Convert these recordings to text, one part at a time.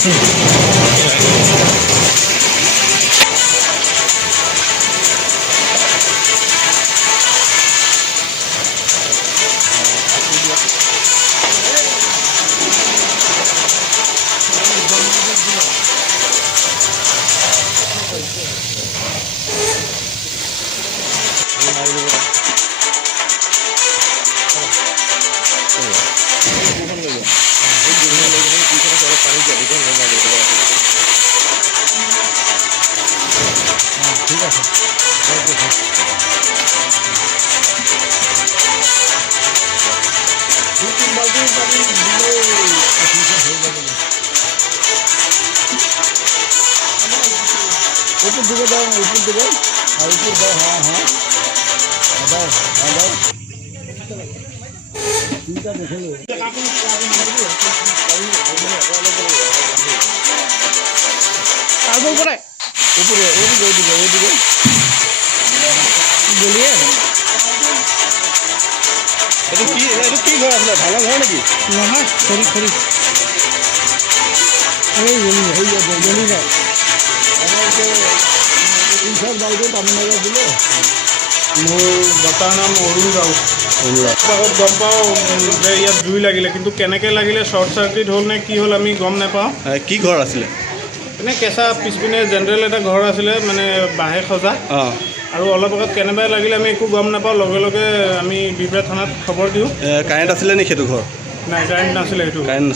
ঠিক আছে দু-তিন বালতি পানি দিলে হয়ে যাবে। উপর দিকে দাও, উপর দিকে, আর উপর দাও, হ্যাঁ হ্যাঁ দাও, হ্যাঁ দাও, তিনটা দেখে লো। উপরে উপরে ওদিকে ওদিকে ওদিকে বলিয়ে এটা কি ঘর আপনার ভাঙা ঘর নাকি? নহয় খৰি খৰি এই বলি হয়ে যাবে বলি যায় আমাকে ইনশাল বালতি পানী মাৰিব দিলে। মোৰ বৰ্তাৰ নাম অৰুণ ৰাউত। আগত গম পাওঁ যে ইয়াত জুই লাগিলে, কিন্তু কেনেকৈ লাগিলে, শ্বৰ্ট চাৰ্কিট হ'ল নে কি হ'ল আমি গম নাপাওঁ। কি ঘৰ আছিলে? এনে কেঁচা পিছপিনে জেনেৰেল এটা ঘৰ আছিলে, মানে বাঁহে সজা। আৰু অলপ আগত কেনেবাই লাগিলে আমি একো গম নাপাওঁ। লগে লগে আমি বিহপুৰীয়া থানাত খবৰ দিওঁ। কাৰেণ্ট আছিলে নেকি সেইটো ঘৰ? নাই, কাৰেণ্ট নাছিলে, সেইটো কাৰেণ্ট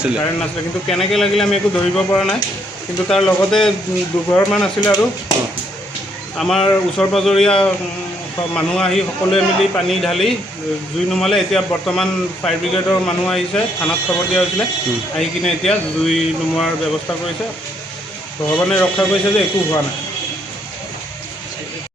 নাছিলে। কিন্তু কেনেকৈ লাগিলে আমি একো ধৰিব পৰা নাই। কিন্তু তাৰ লগতে দুঘৰমান আছিলে আৰু আমাৰ ওচৰ পাজৰীয়া মানুহ আহি সকলোৱে মিলি পানী ঢালি জুই নুমালে। এতিয়া বৰ্তমান ফায়াৰ ব্ৰিগেডৰ মানুহ আহিছে, থানাত খবৰ দিয়া হৈছিলে, আহি কিনে এতিয়া জুই নুমোৱাৰ ব্যৱস্থা কৰিছে। ভগৱানে ৰক্ষা কৰিছে যে একো হোৱা নাই।